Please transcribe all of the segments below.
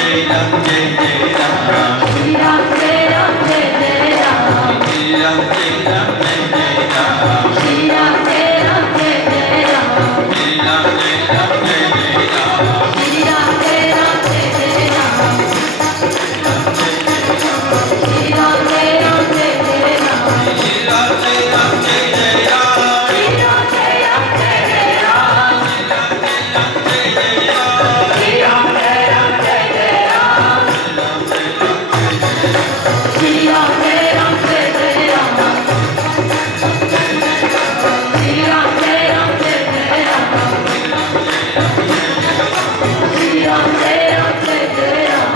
जय राम जय जय राम श्री राम जय जय राम श्री राम जय राम जय जय राम श्री राम जय जय राम श्री राम जय राम जय जय राम श्री राम जय जय राम श्री राम जय जय राम श्री राम जय राम जय जय राम श्री राम जय जय राम श्री राम जय राम जय जय राम श्री राम जय जय राम श्री राम जय जय राम श्री राम जय जय राम श्री राम जय राम जय जय राम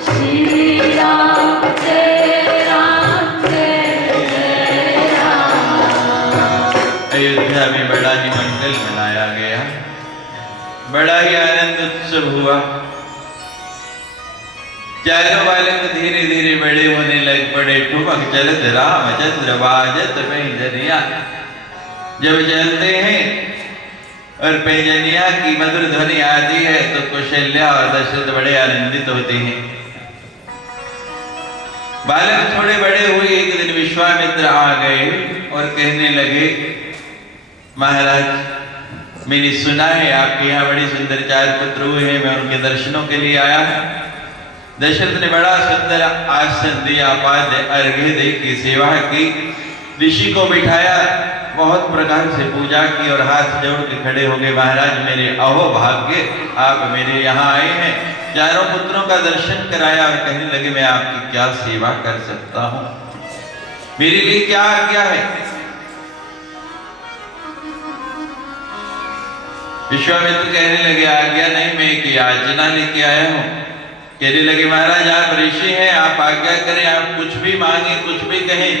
श्री राम जय जय राम अयोध्या में बड़ा ही मंगल मनाया गया, बड़ा ही आनंद उत्सव हुआ। चारों बालक धीरे धीरे बड़े होने लग पड़े। ठुमक चलत रामचंद्र बाजत पैंजनिया। जब चलते हैं और पैंजनिया की मधुर ध्वनि आती है तो कौशल्या और दशरथ बड़े आनंदित होते हैं। बालक थोड़े बड़े हुए, एक दिन विश्वामित्र आ गए और कहने लगे, महाराज मैंने सुना है आपके यहाँ बड़ी सुंदर 4 पुत्र हुए हैं, मैं उनके दर्शनों के लिए आया हूँ। दशरथ ने बड़ा सुंदर आसन दिया, पाद्य अर्घ्य दे की सेवा की, ऋषि को बिठाया, बहुत प्रकार से पूजा की और हाथ जोड़ के खड़े हो गए। महाराज मेरे अहो भाग्य, आप मेरे यहाँ आए हैं। 4 पुत्रों का दर्शन कराया और कहने लगे, मैं आपकी क्या सेवा कर सकता हूँ, मेरे लिए क्या आज्ञा है। विश्वामित्र कहने लगे, आज्ञा नहीं, मैं एक याचना लेके आया हूँ। कहने लगे, महाराज आप ऋषि हैं, आप आज्ञा करें, आप कुछ भी मांगे, कुछ भी कहें,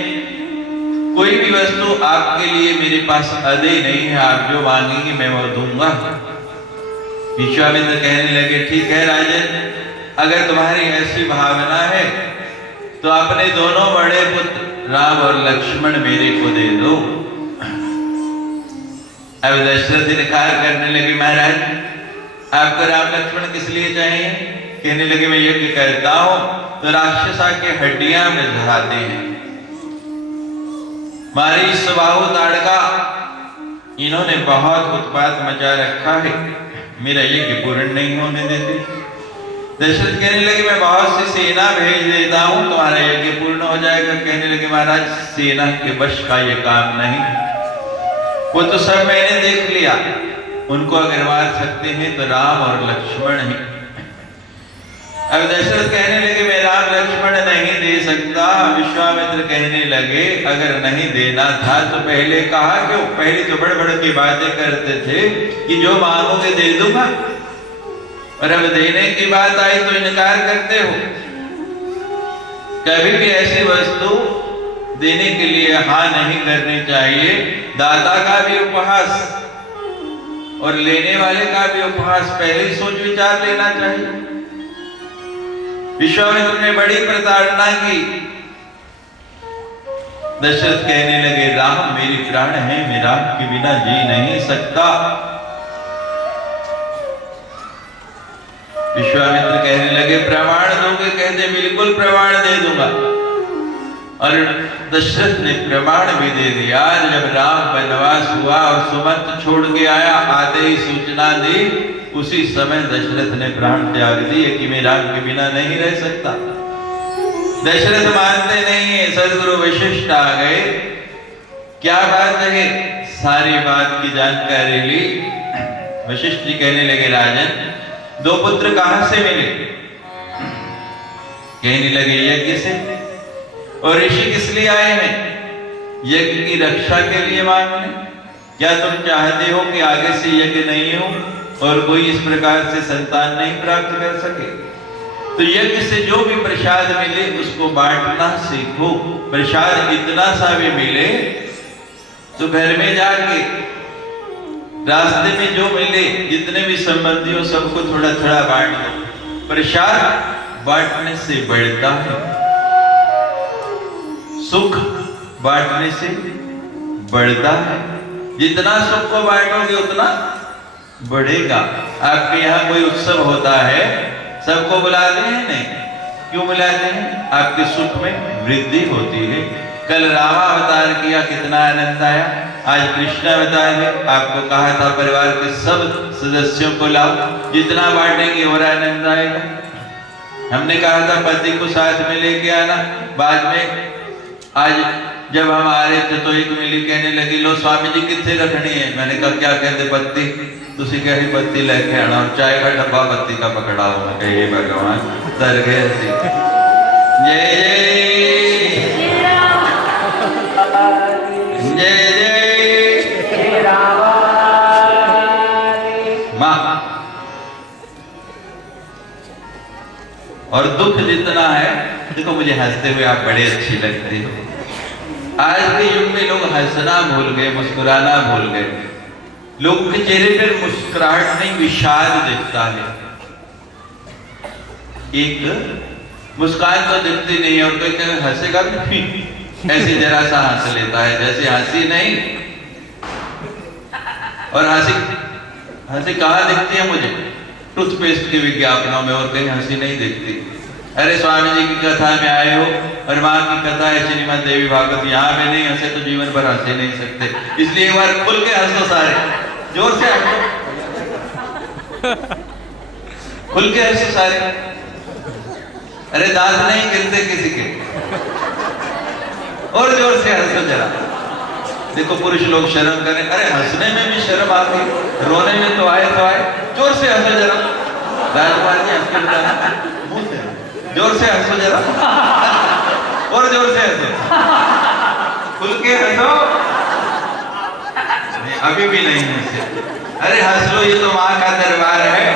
कोई भी वस्तु आपके लिए मेरे पास अदेय नहीं है, आप जो मांगेंगे मैं वो दूंगा। विश्वामित्र कहने लगे, ठीक है राजन, अगर तुम्हारी ऐसी भावना है तो अपने दोनों बड़े पुत्र राम और लक्ष्मण मेरे को दे दो। अब दशरथ इनकार करने लगे, महाराज आपको राम लक्ष्मण किस लिए चाहिए। कहने लगे, मैं यज्ञ करता हूं तो राक्षसा के हड्डियां में चढ़ाते हैं, मारी सुबाहु ताड़का, इन्होंने बहुत उत्पात मचा रखा है, मेरा यज्ञ पूर्ण नहीं होने देते। दशरथ कहने लगे, मैं बहुत सी सेना भेज देता हूं, तुम्हारा यज्ञ पूर्ण हो जाएगा। कहने लगे, महाराज सेना के वश का ये काम नहीं, वो तो सब मैंने देख लिया, उनको अगर मार सकते हैं तो राम और लक्ष्मण ही। अब दशरथ कहने लगे, मैं राम लक्ष्मण नहीं दे सकता। विश्वामित्र कहने लगे, अगर नहीं देना था तो पहले कहा क्यों। पहले तो बड़ बड़ की बातें करते थे कि जो मांगोगे दे दूंगा, और अब देने की बात आई तो इनकार करते हो। कभी भी ऐसी वस्तु देने के लिए हाँ नहीं करनी चाहिए। दाता का भी उपहास और लेने वाले का भी उपहास पहले सोच विचार लेना चाहिए। विश्वामित्र ने बड़ी प्रताड़ना की। दशरथ कहने लगे, राम मेरी प्राण है, मैं राम के बिना जी नहीं सकता। विश्वामित्र कहने लगे, प्रमाण दोगे। कहते बिल्कुल प्रमाण दे दूंगा। और दशरथ ने प्रमाण भी दे दिया। जब राम वनवास हुआ और सुमंत छोड़ के आया, आते ही सूचना दी, उसी समय दशरथ ने प्राण त्याग दिए कि मैं राम के बिना नहीं रह सकता। दशरथ मानते नहीं है। सदगुरु वशिष्ठ आ गए, क्या बात है, सारी बात की जानकारी ली। वशिष्ठ जी कहने लगे, राजन 2 पुत्र कहां से मिले। कहने लगे, यज्ञ से। और ऋषि किस लिए आए हैं, यज्ञ की रक्षा के लिए मांगने। क्या तुम चाहते हो कि आगे से यज्ञ नहीं हो। और कोई इस प्रकार से संतान नहीं प्राप्त कर सके। तो यज्ञ से जो भी प्रसाद मिले उसको बांटना सीखो। प्रसाद इतना सा भी मिले तो घर में जाके रास्ते में जो मिले जितने भी संबंधी हो सबको थोड़ा थोड़ा बांट दो। प्रसाद बांटने से बढ़ता है, सुख बांटने से बढ़ता है। जितना सुख को बांटोगे उतना बढ़ेगा। आपके यहाँ कोई उत्सव होता है, सबको बुलाते हैं? नहीं। क्यों बुलाते हैं? आपके सुख में वृद्धि होती है। कल रामा अवतार किया, कितना आनंद आया। आज कृष्ण अवतार है, आपको कहा था परिवार के सब सदस्यों को लाओ, जितना बांटेंगे और आनंद आएगा। हमने कहा था पति को साथ में लेके आना। बाद में आज जब हम आ रहे थे तो एक मिली कहने लगी, लो स्वामी जी कितने रखनी है? मैंने कहा क्या कहते पत्ती? तुसी कही पत्ती लेके आना और चाय का डब्बा पत्ती का पकड़ा हो। मैं कही भगवान तर गए। जय जय जय माँ। और दुख जितना है, देखो मुझे हंसते हुए आप बड़े अच्छी लगते हो। आज के युग में लोग हंसना भूल गए, मुस्कुराना भूल गए। लोगों के चेहरे पर मुस्कुराहट नहीं, विषाद दिखता है। एक मुस्कान तो दिखती नहीं है और कोई कहे हंसेगा भी ऐसे जरा सा हंस लेता है, जैसे हंसी नहीं। और हंसी कहाँ दिखती है मुझे? टूथपेस्ट के विज्ञापनों में, और कहीं हंसी नहीं दिखती। अरे स्वामी जी की कथा में आए हो और माँ की कथा है श्रीमद् देवी भागवत, यहाँ पे नहीं हंसे तो जीवन भर हंसे नहीं सकते। इसलिए एक बार खुल के हंसो, सारे जोर से हंसो, खुल के हंसो सारे। अरे दांत नहीं गिरते किसी के, और जोर से हंसो जरा। देखो पुरुष लोग शर्म करें, अरे हंसने में भी शर्म आ गई, रोने में तो आए जोर से हंसो जरा। राजकुमार जी हंस के बताना, जोर से हंसो जरा, और जोर से हंसो, खुल के हंसो। अभी भी नहीं हंसे। अरे हंस लो, ये तो माँ का दरबार है।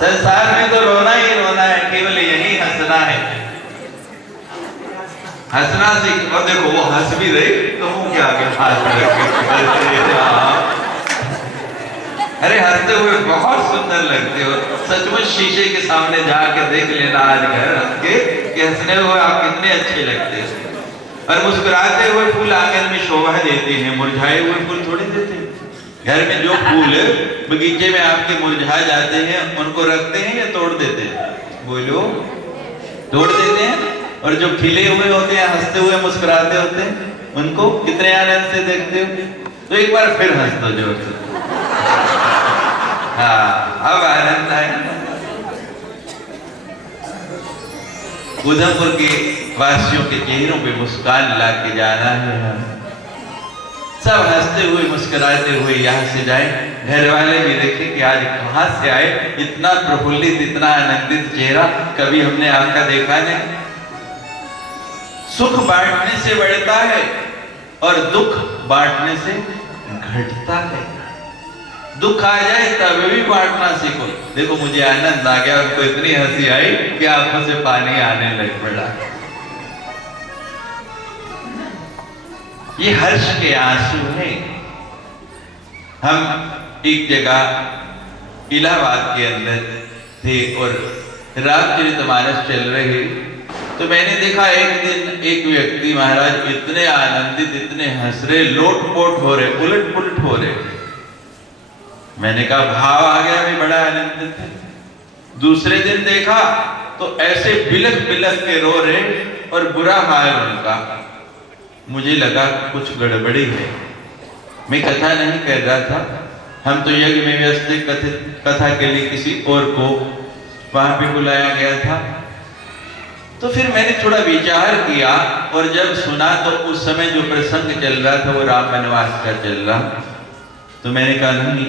संसार में तो रोना ही रोना है, केवल यही हंसना है। हंसना सीख। और देखो वो हंस भी रही तो मुंह के आगे हाथ रख। अरे हंसते हुए बहुत सुंदर लगते हो। सचमुच शीशे के सामने जाके देख लेना आज घर हंस के कि हंसने हुए आप कितने अच्छे लगते हो। और मुस्कुराते हुए फूल आंगन में शोभा देते हैं, मुरझाए हुए फूल थोड़ी देते हैं। घर में जो फूल बगीचे में आपके मुरझा जाते हैं उनको रखते हैं या तोड़ देते हैं? बोलो, तोड़ देते हैं। और जो खिले हुए होते हैं, हंसते हुए मुस्कुराते होते हैं, उनको कितने आनंद से देखते हो। तो एक बार फिर हंस दो जोर से। हाँ, अब आनंद आए। उधमपुर के वासियों के चेहरों पे मुस्कान ला के जाना है। सब हंसते हुए मुस्कुराते हुए यहाँ से जाए। घर वाले भी देखें कि आज कहाँ से आए, इतना प्रफुल्लित, इतना आनंदित चेहरा कभी हमने आपका देखा नहीं। सुख बांटने से बढ़ता है और दुख बांटने से घटता है। दुख आ जाए तब भी बांटना सीखो। देखो मुझे आनंद आ गया, उनको इतनी हंसी आई कि आंखों से पानी आने लग पड़ा। ये हर्ष के आंसू हैं। हम एक जगह इलाहाबाद के अंदर थे और रामचरितमानस चल रहे, तो मैंने देखा एक दिन एक व्यक्ति महाराज इतने आनंदित, इतने हंस रहे, लोटपोट हो रहे, उलट पुलट हो रहे। मैंने कहा भाव आ गया, मैं बड़ा आनंदित है। दूसरे दिन देखा तो ऐसे बिलख बिलख के रो रहे और बुरा हाल उनका। मुझे लगा कुछ गड़बड़ी है। मैं कथा नहीं कर रहा था, हम तो यज्ञ में व्यस्त थे। कथा के लिए किसी और को वहां पे बुलाया गया था। तो फिर मैंने थोड़ा विचार किया और जब सुना तो उस समय जो प्रसंग चल रहा था वो राम वनवास का चल रहा। तो मैंने कहा नहीं,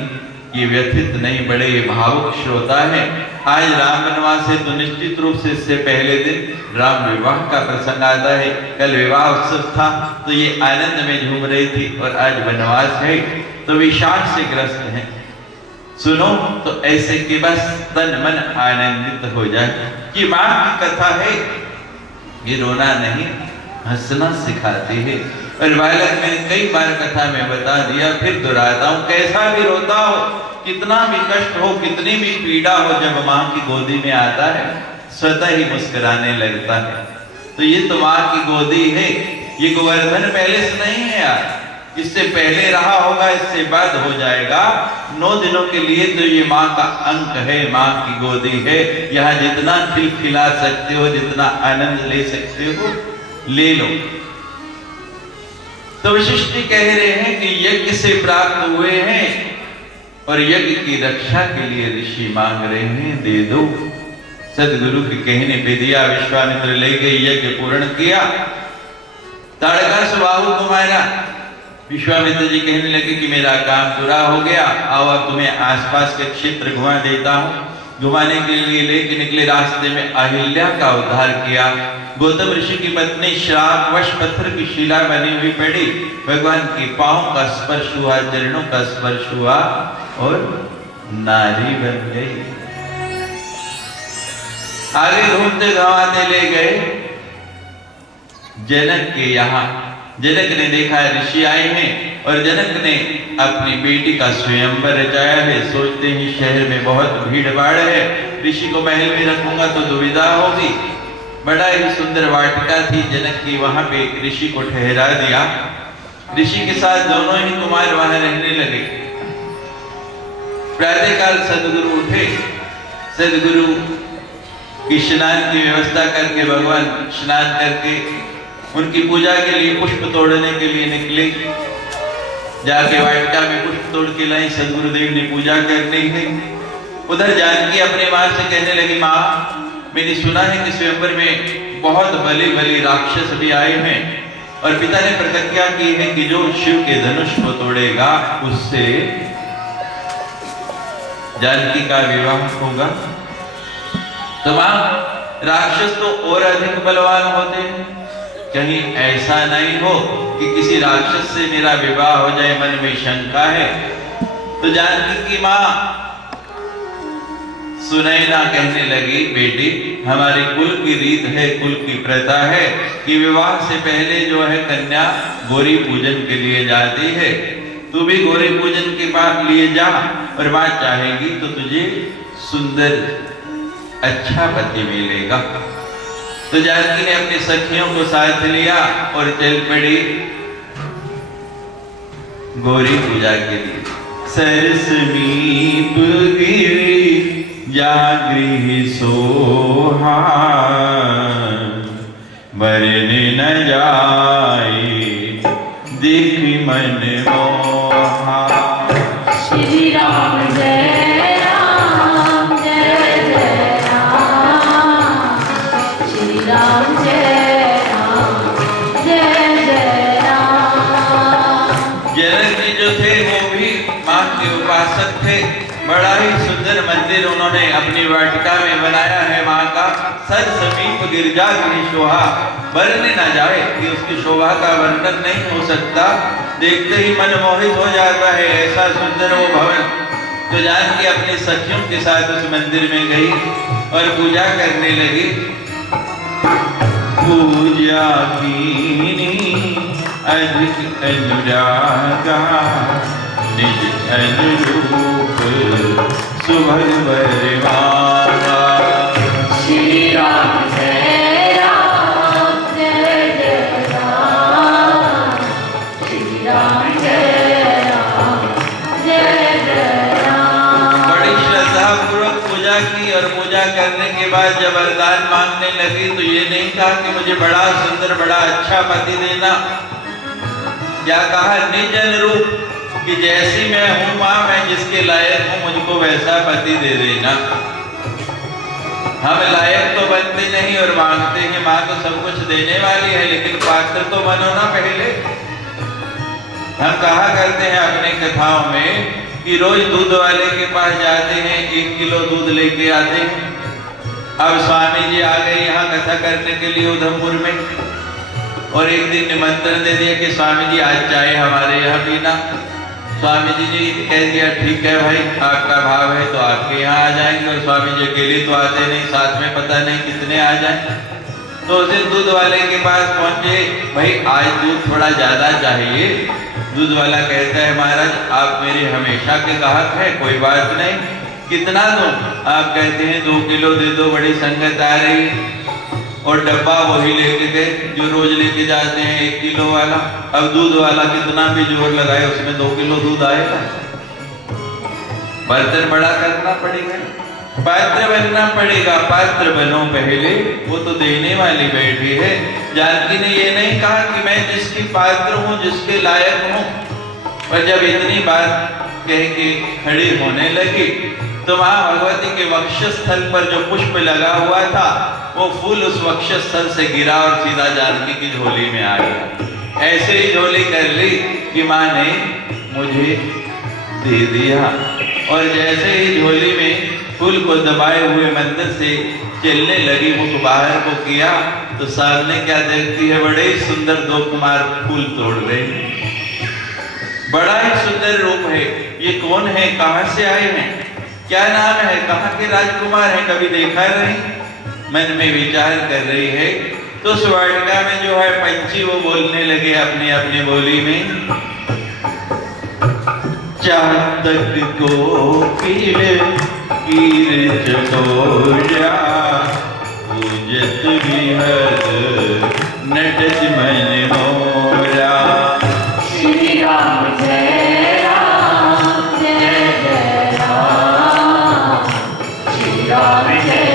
ये व्यथित नहीं, बड़े ये भावुक श्रोता है। आज राम वनवास है तो निश्चित रूप से इससे पहले दिन राम विवाह का प्रसंग आता है। कल विवाह उत्सव था तो ये आनंद में झूम रही थी और आज वनवास है तो विषाद से ग्रस्त है। सुनो तो ऐसे कि बस तन मन आनंदित हो जाए। ये माँ की कथा है, ये रोना नहीं हंसना सिखाती है। और बालक मैंने कई बार कथा में बता दिया, फिर दोहराता हूँ, कैसा भी रोता हो, कितना भी कष्ट हो, कितनी भी पीड़ा हो, जब माँ की गोदी में आता है स्वतः ही मुस्कुराने लगता है। तो ये तो माँ की गोदी है, ये गोवर्धन पैलेस नहीं है यार, इससे पहले रहा होगा, इससे बाद हो जाएगा। 9 दिनों के लिए तो ये माँ का अंक है, माँ की गोदी है। यहाँ जितना खिलखिला सकते हो, जितना आनंद ले सकते हो ले लो। तो वशिष्ठ कह रहे हैं कि यज्ञ से प्राप्त हुए हैं और यज्ञ की रक्षा के लिए ऋषि मांग रहे हैं, दे दो। सदगुरु के कहने पे दिया, विश्वामित्र ले गए, यज्ञ पूर्ण किया, ताड़का सुबाहु को मारा। विश्वामित्र जी कहने लगे कि मेरा काम पूरा हो गया, आओ अब तुम्हें आसपास के क्षेत्र घुमा देता हूँ। घुमाने के लिए लेके निकले, रास्ते में अहिल्या का उद्धार किया। गौतम ऋषि की पत्नी श्रापवश पत्थर की शिला बनी हुई पड़ी, भगवान के पांव का स्पर्श हुआ, चरणों का स्पर्श हुआ और नारी बन गई। आगे घूमते घुमाते ले गए जनक के यहाँ। जनक ने देखा ऋषि आए हैं और जनक ने अपनी बेटी का स्वयंवर रचाया है। सोचते ही शहर में बहुत भीड़ भाड़ है, ऋषि को महल में रखूंगा तो दुविधा होगी। बड़ा ही सुंदर वाटिका थी जनक की, वहां पे ऋषि को ठहरा दिया। ऋषि के साथ दोनों ही कुमार वहां रहने लगे। प्रातःकाल सदगुरु उठे, सदगुरु की स्नान की व्यवस्था करके, भगवान स्नान करके उनकी पूजा के लिए पुष्प तोड़ने के लिए निकले। जाके वाटिका में पुष्प तोड़ के लाई, सदगुरुदेव ने पूजा करनी है। उधर जानकी अपने माँ से कहने लगी, माँ मैंने सुना है कि स्वयंवर में बहुत बले बले राक्षस भी आए हैं और पिता ने प्रतिज्ञा की है कि जो शिव के धनुष को तोड़ेगा उससे जानकी का विवाह होगा। तो माँ राक्षस तो और अधिक बलवान होते हैं, कहीं ऐसा नहीं हो कि किसी राक्षस से मेरा विवाह हो जाए, मन में शंका है। तो जानकी की माँ सुनैना कहने लगी, बेटी हमारे कुल की रीत है, कुल की प्रथा है कि विवाह से पहले जो है कन्या गौरी पूजन के लिए जाती है। तू भी गौरी पूजन के बाद लिए जा और बात चाहेगी तो तुझे सुंदर अच्छा पति मिलेगा। तो जानकी ने अपनी सखियों को साथ लिया और चल पड़ी गौरी पूजा के लिए। सरसमीप गिरी जागृह सोहा, वरन न जाए दिख मन मोहा। श्री राम जय राम, जय जय राम। श्री राम जय राम, जय जय राम। जनक जी जो थे वो भी माँ के उपासक थे। बड़ा ही सुंदर मंदिर उन्होंने अपनी वाटिका में बनाया है माँ का। सर समीप गिरजा गृह शोभा, वर्ण न जाए कि उसकी शोभा का वर्णन नहीं हो सकता, देखते ही मन मोहित हो जाता है, ऐसा सुंदर वो भवन। तो जानकी अपनी सखियों के साथ उस मंदिर में गई और पूजा करने लगी। पूजा कीनी अधिक अनुरागा, निज अनुरूप सुभग बरवागा। श्री राम जय राम, जय जय राम। श्री राम जय राम, जय जय राम। बड़ी श्रद्धा पूर्वक पूजा की और पूजा करने के बाद जब वरदान मांगने लगी तो ये नहीं कहा कि मुझे बड़ा सुंदर बड़ा अच्छा पति देना, क्या कहा निज अनुरूप कि जैसी मैं हूं मां, मैं जिसके लायक हूं मुझको वैसा पति दे देना। हम लायक तो बनते नहीं और मांगते हैं, मां तो सब कुछ देने वाली है, लेकिन पात्र तो बनो ना पहले। हम कहा करते हैं अपने कथाओं में कि रोज दूध वाले के पास जाते हैं, 1 किलो दूध लेके आते हैं। अब स्वामी जी आ गए यहाँ कथा करने के लिए उधमपुर में, और एक दिन निमंत्रण दे दिया कि स्वामी जी आज चाय हमारे यहाँ पीना। स्वामी जी ने कह दिया ठीक है भाई, आपका भाव है तो आपके यहाँ आ जाएंगे। और स्वामी जी अकेले तो आते नहीं, साथ में पता नहीं कितने आ जाए। तो उस दिन दूध वाले के पास पहुंचे, भाई आज दूध थोड़ा ज्यादा चाहिए। दूध वाला कहता है महाराज आप मेरे हमेशा के ग्राहक हैं, कोई बात नहीं, कितना दूं? आप कहते हैं 2 किलो दे दो, बड़ी संगत आ रही। और डब्बा वही लेके गए जो रोज लेके जाते हैं 1 किलो वाला। अब दूध वाला कितना भी जोर लगाए उसमें 2 किलो दूध आएगा। बर्तन बड़ा करना पड़ेगा, पात्र बनना पड़ेगा। पात्र बनो पहले, वो तो देने वाली बैठी है। जानकी ने ये नहीं कहा कि मैं जिसकी पात्र हूँ, जिसके लायक हूँ। पर जब इतनी बात कह के खड़ी होने लगी तो मां भगवती के वक्षस्थल पर जो पुष्प लगा हुआ था वो फूल उस वक्षस्थल से गिरा और सीधा जानकी की झोली में आ गया। ऐसे ही झोली कर ली कि मां ने मुझे दे दिया। और जैसे ही झोली में फूल को दबाए हुए मंदिर से चलने लगी, मुख बाहर को किया तो सामने क्या देखती है, बड़े ही सुंदर 2 कुमार फूल तोड़ रहे हैं। बड़ा ही सुंदर रूप है। ये कौन है, कहां से आए हैं, क्या नाम है, कहां के राजकुमार हैं, कभी देखा नहीं। मन में विचार कर रही है तो उस वाटिका में जो है पंछी वो बोलने लगे अपने अपने बोली में, चातक को पीर चकोरा पूजत बिहद नटत मन मोरा। श्री राम जय राम जय जय राम, श्री राम जय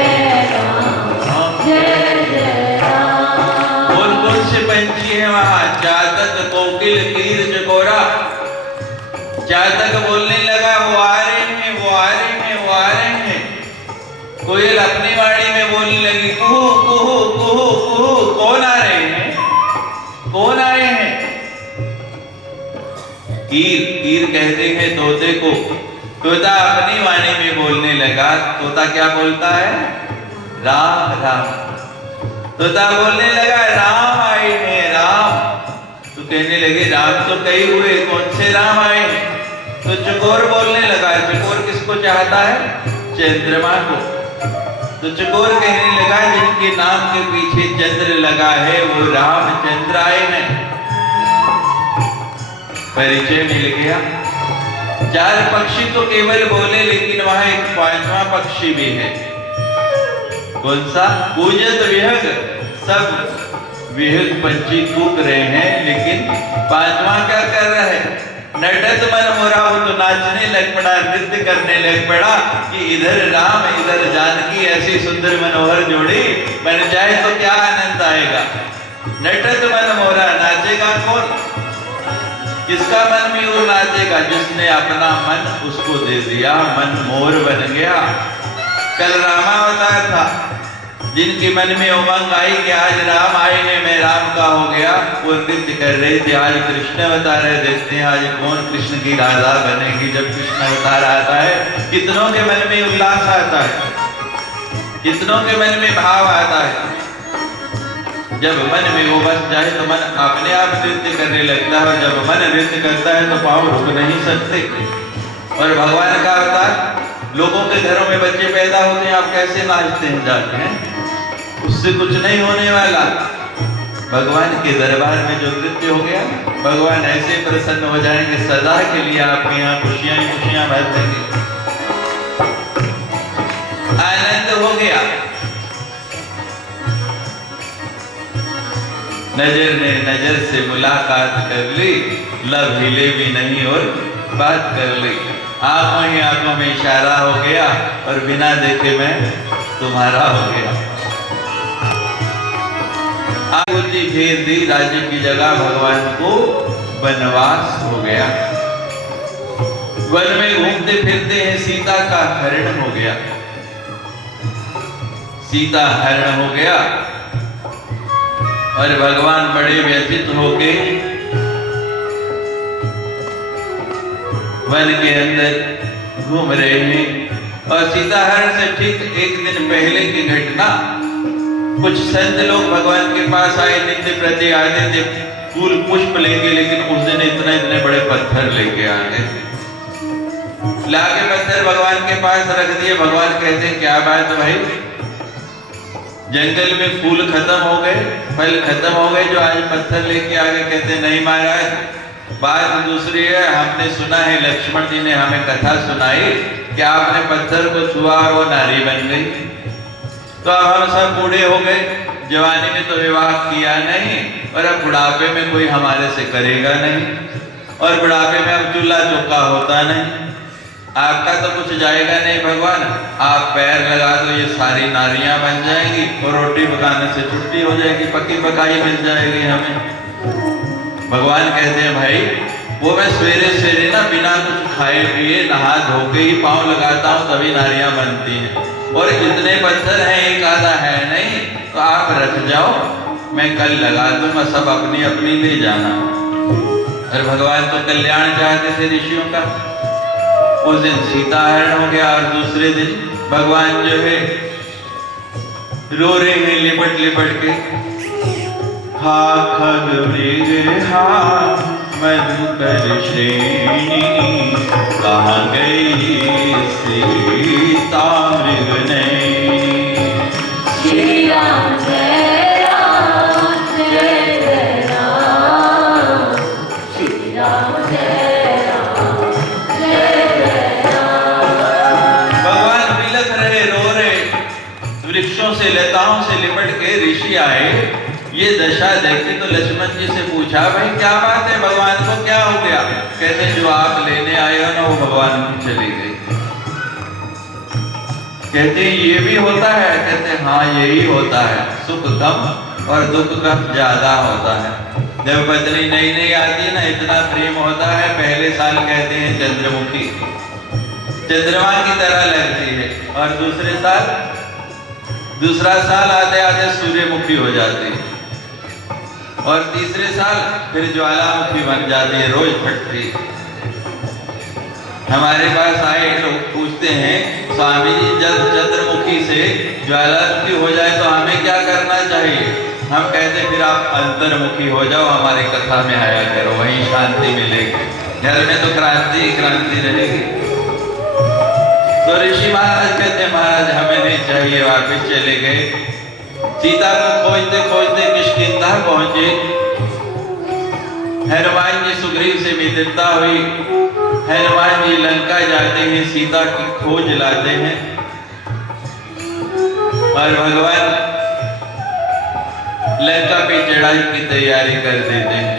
राम जय जय राम। कौन से पंछी है वहां? चातक, कोकिल, कीर, चकोरा। चातक बोलने लगा वो आ रहे हैं, वो आ रहे हैं, वो आ रहे हैं। कोयल अपनी वाणी में बोलने लगी कुहू कुहू कुहू कुहू, कौन आ रहे हैं, कौन आए हैं? कीर कहते हैं तोते को। तोता अपनी वाणी में बोलने लगा। तोता क्या बोलता है? राम राम। तोता बोलने लगा राम आए हैं, राम। तो कहने लगे राम तो कई हुए, कौन से राम आए हैं? तो चकोर बोलने लगा। चकोर किसको चाहता है? चंद्रमा को। तो चकोर कहने लगा जिनके नाम के पीछे चंद्र लगा है वो रामचंद्र आए हैं। परिचय मिल गया। 4 पक्षी तो केवल बोले, लेकिन वहां एक 5वां पक्षी भी है। कौन सा? पूजत विहग। सब विहग पंछी कूक रहे हैं, लेकिन 5वां क्या कर रहा है? नटत मन मोरा। हो तो नाचने लग पड़ा, नृत्य करने लग पड़ा कि इधर राम इधर जानकी, ऐसी सुंदर मनोहर जोड़ी बन जाए तो क्या आनंद आएगा। नटत मन मोरा, नाचेगा कौन? किसका मन मयूर नाचेगा? जिसने अपना मन उसको दे दिया, मन मोर बन गया। कल रामावतार था, जिनके मन में उमंग आई कि आज राम आए हैं, मैं राम का हो गया, वो नृत्य कर रहे थे। आज कृष्ण अवतार है, देखते हैं आज कौन कृष्ण की राधा बनेगी। जब कृष्ण अवतार आता है कितनों के मन में उल्लास आता है, कितनों के मन में भाव आता है। जब मन में वो बस जाए तो मन अपने आप नृत्य करने लगता है। और जब मन नृत्य करता है तो पाँव रुक नहीं सकते। और भगवान का अवतार, लोगों के घरों में बच्चे पैदा होते हैं, आप कैसे नाचते हैं जाते हैं, उससे कुछ नहीं होने वाला। भगवान के दरबार में जो नृत्य हो गया, भगवान ऐसे प्रसन्न हो जाएंगे, सदा के लिए आपके यहाँ खुशियां खुशियां भर देंगे। आनंद हो गया। नजर ने नजर से मुलाकात कर ली, लब हिले भी नहीं और बात कर ली। आंखों ही आंखों में इशारा हो गया और बिना देखे मैं तुम्हारा हो गया। बुद्धि फेर दी, राज्य की जगह भगवान को वनवास हो गया। वन में घूमते फिरते हैं, सीता का हरण हो गया। सीता हरण हो गया और भगवान बड़े व्यथित होके वन के अंदर घूम रहे हैं। और सीता हरण से ठीक 1 दिन पहले की घटना, कुछ संत लोग भगवान के पास आए, नित्य प्रति आते थे फूल पुष्प लेके, लेकिन उस दिन इतने बड़े पत्थर लेके आ गए। लाके पत्थर भगवान के पास रख दिए। भगवान कहते क्या बात भाई, जंगल में फूल खत्म हो गए, फल खत्म हो गए, जो आज पत्थर लेके आ गए? कहते नहीं महाराज, बात दूसरी है। हमने सुना है, लक्ष्मण जी ने हमें कथा सुनाई कि आपने पत्थर को छुआ और वो नारी बन गई। तो अब हम सब बूढ़े हो गए, जवानी में तो विवाह किया नहीं, और अब बुढ़ापे में कोई हमारे से करेगा नहीं, और बुढ़ापे में अब चूल्हा चौका होता नहीं। आपका तो कुछ जाएगा नहीं भगवान, आप पैर लगा दो, ये सारी नारियां बन जाएंगी और रोटी पकाने से छुट्टी हो जाएगी, पक्की पकाई मिल जाएगी हमें। भगवान कहते हैं भाई, वो मैं सवेरे सवेरे ना बिना कुछ खाए पिए नहा धो के ही पाँव लगाता हूँ, तभी नारियां बनती हैं। और इतने पत्थर हैं, एक आधा है नहीं, तो आप रख जाओ, मैं कल लगा दूंगा, सब अपनी अपनी ले जाना। और भगवान तो कल्याण चाहते थे ऋषियों का। उस दिन सीता हरण हो गया, और दूसरे दिन भगवान जो है रो रहे हैं लिपट लिपट के, हा खग मृग हा मधुकर श्रेणी, कहाँ गई सीता मृग नैनी। श्री राम जय राम जय जय राम, श्री राम जय राम जय जय राम। भगवान बिलख रहे, रो रहे, वृक्षों से लताओं से लिपट के ऋषि आए। ये दशा देखी तो लक्ष्मण जी से पूछा, भाई क्या बात है, भगवान को क्या हो गया? कहते जो आप लेने आए हो ना, वो भगवान की चली गई। कहते ये भी होता है? कहते हाँ यही होता है, सुख कम और दुख कम ज्यादा होता है। जब पत्नी नई नई आती है ना, इतना प्रेम होता है, पहले साल कहते हैं चंद्रमुखी, चंद्रमा की तरह लगती है, और दूसरा साल आते आते सूर्यमुखी हो जाती है, और तीसरे साल फिर ज्वालामुखी बन जाती है, रोज फटती। हमारे पास आए लोग पूछते हैं, स्वामी जी जब चंद्रमुखी से ज्वालामुखी हो जाए तो हमें क्या करना चाहिए? हम कहते फिर आप अंतर्मुखी हो जाओ, हमारी कथा में आया करो, वहीं शांति मिलेगी, घर में तो क्रांति क्रांति रहेगी। तो ऋषि महाराज कहते महाराज हमें नहीं चाहिए, वापिस चले गए। सीता को खोजते खोजते किष्किंधा पहुंचे। हनुमान जी सुग्रीव से मित्रता हुई, हनुमान जी लंका जाते हैं, सीता की खोज लाते हैं, और भगवान लंका पे चढ़ाई की तैयारी कर देते हैं।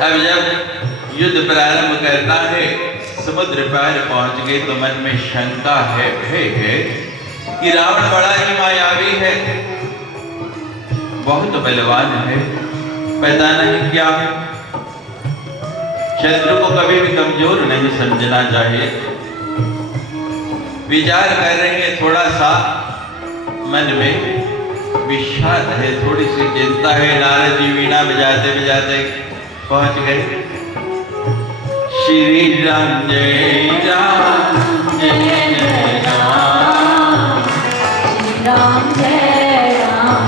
अब जब युद्ध प्रारंभ करना है, समुद्र पार पहुंच गए तो मन में शंका है, भय है कि रावण बड़ा ही मायावी है, बहुत बलवान है, पता नहीं क्या है। शत्रु को कभी भी कमजोर नहीं समझना चाहिए। विचार कर रहे हैं, थोड़ा सा मन में विषाद है, थोड़ी सी चिंता है। नारद जी वीणा बजाते बजाते पहुंच गए। श्री राम जय राम जय जय राम, श्री राम जय राम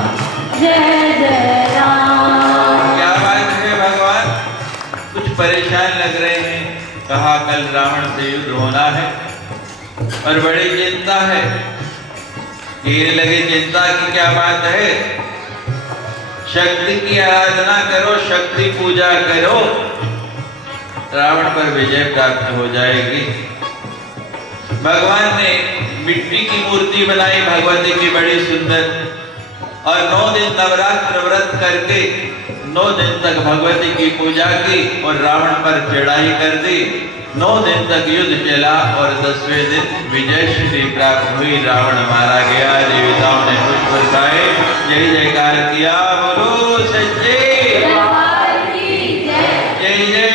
जय जय राम। क्या बात है भगवान, कुछ परेशान लग रहे हैं। कहा कल रावण से युद्ध होना है और बड़ी चिंता है। ये लगे चिंता की क्या बात है? शक्ति की आराधना करो, शक्ति पूजा करो, रावण पर विजय प्राप्त हो जाएगी। भगवान ने मिट्टी की मूर्ति बनाई भगवती की बड़ी सुंदर, और 9 दिन नवरात्र व्रत करके 9 दिन तक भगवती की पूजा की और रावण पर चढ़ाई कर दी। 9 दिन तक युद्ध चला और 10वें दिन विजय श्री प्राप्त हुई, रावण मारा गया। देवताओं ने पुष्प बरसाए, जय जयकार किया, बोलो सच्चे दरबार की जय, जय जय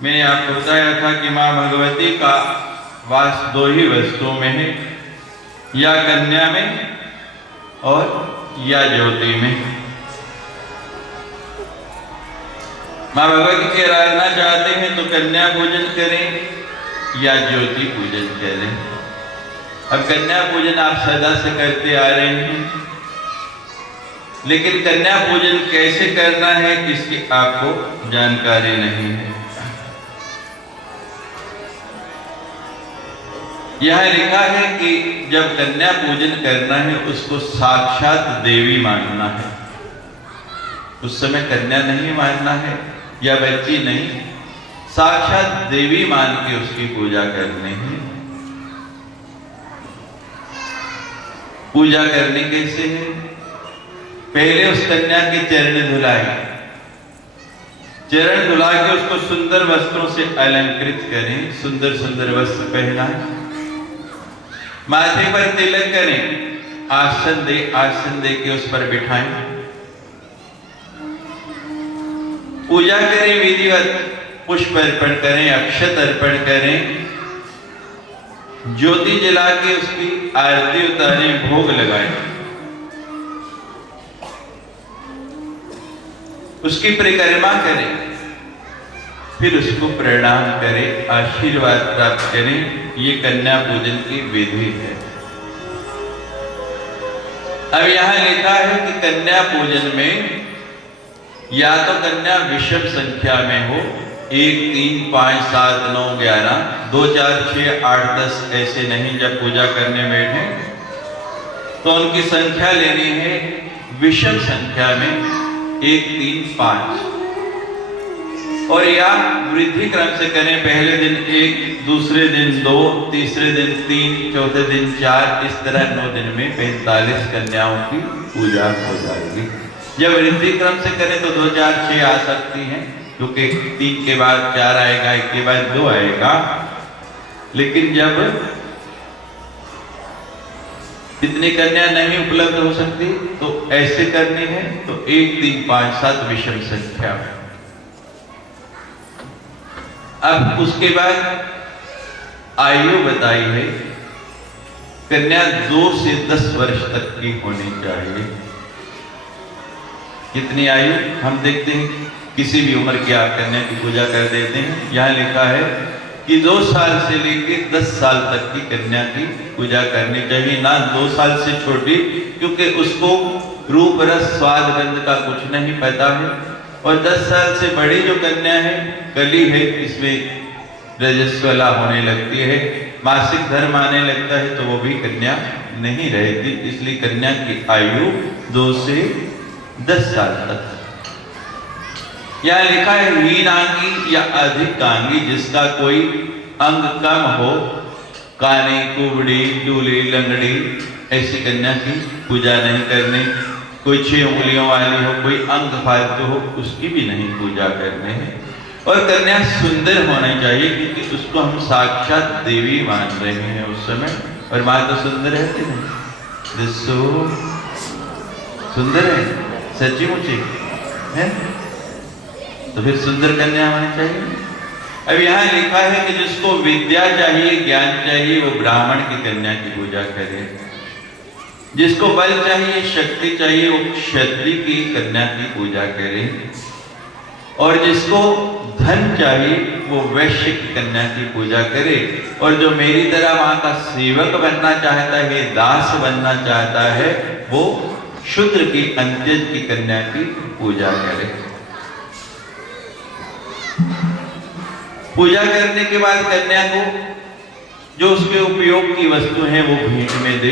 मैंने आपको बताया था कि माँ भगवती का वास 2 ही वस्तुओं में है, या कन्या में और या ज्योति में। माँ भगवती की आराधना चाहते हैं तो कन्या पूजन करें या ज्योति पूजन करें। अब कन्या पूजन आप सदा से करते आ रहे हैं, लेकिन कन्या पूजन कैसे करना है इसकी आपको जानकारी नहीं है। यह लिखा है कि जब कन्या पूजन करना है उसको साक्षात देवी मानना है। उस समय कन्या नहीं मानना है या बच्ची नहीं, साक्षात देवी मान के उसकी पूजा करनी है। पूजा करनी कैसे है? पहले उस कन्या के चरण धुलाए, चरण धुला के उसको सुंदर वस्त्रों से अलंकृत करें, सुंदर सुंदर वस्त्र पहनाएं, माथे पर तिलक करें, आसन दे के उस पर बिठाएं, पूजा करें, विधिवत पुष्प अर्पण करें, अक्षत अर्पण करें, ज्योति जला के उसकी आरती उतारें, भोग लगाएं, उसकी परिक्रमा करें, फिर उसको प्रणाम करें, आशीर्वाद प्राप्त करें। ये कन्या पूजन की विधि है। अब यहां लिखा है कि कन्या पूजन में या तो कन्या विषम संख्या में हो, 1 3 5 7 9 11, 2 4 6 8 10 ऐसे नहीं। जब पूजा करने बैठे तो उनकी संख्या लेनी है विषम संख्या में 1 3 5, और या वृद्धि क्रम से करें। पहले दिन 1, दूसरे दिन 2, तीसरे दिन 3, चौथे दिन 4, इस तरह 9 दिन में 45 कन्याओं की पूजा हो जाएगी। जब वृद्धि क्रम से करें तो 2 4 6 आ सकती हैं, क्योंकि 3 के बाद 4 आएगा, 1 के बाद 2 आएगा। लेकिन जब इतनी कन्या नहीं उपलब्ध हो सकती तो ऐसे करनी है तो 1 3 5 7 विषम संख्या। अब उसके बाद आयु बताई है, कन्या 2 से 10 वर्ष तक की होनी चाहिए। कितनी आयु हम देखते हैं, किसी भी उम्र की आप कन्या की पूजा कर देते हैं। यहाँ लिखा है कि 2 साल से लेकर 10 साल तक की कन्या की पूजा करनी चाहिए, ना 2 साल से छोटी, क्योंकि उसको रूप रस स्वाद गंध का कुछ नहीं पता है। और 10 साल से बड़ी जो कन्या है, कली है, इसमें रजस्वला होने लगती है, मासिक धर्म आने लगता है, तो वो भी कन्या नहीं रहती। इसलिए कन्या की आयु 2 से 10 साल तक। यह लिखा है हीनांगी या अधिकांगी, जिसका कोई अंग कम हो, कानी, कुबड़ी, डूली, लंगड़ी, ऐसी कन्या की पूजा नहीं करनी। कोई 6 उंगलियों वाली हो, कोई अंग फालतू हो, उसकी भी नहीं पूजा करनी है। और कन्या सुंदर होना चाहिए, क्योंकि उसको हम साक्षात देवी मान रहे हैं उस समय। और माँ तो सुंदर है कि नहीं? सुंदर है, सच्ची मुची है, तो फिर सुंदर कन्या होनी चाहिए। अब यहाँ लिखा है कि जिसको विद्या चाहिए, ज्ञान चाहिए, वो ब्राह्मण की कन्या की पूजा करे। जिसको बल चाहिए, शक्ति चाहिए, वो क्षत्रिय की कन्या की पूजा करे। और जिसको धन चाहिए, वो वैश्य की कन्या की पूजा करे। और जो मेरी तरह मां का सेवक बनना चाहता है, दास बनना चाहता है, वो शूद्र की, अंत्यज की कन्या की पूजा करे। पूजा करने के बाद कन्या को जो उसके उपयोग की वस्तु है वो भेंट में दे।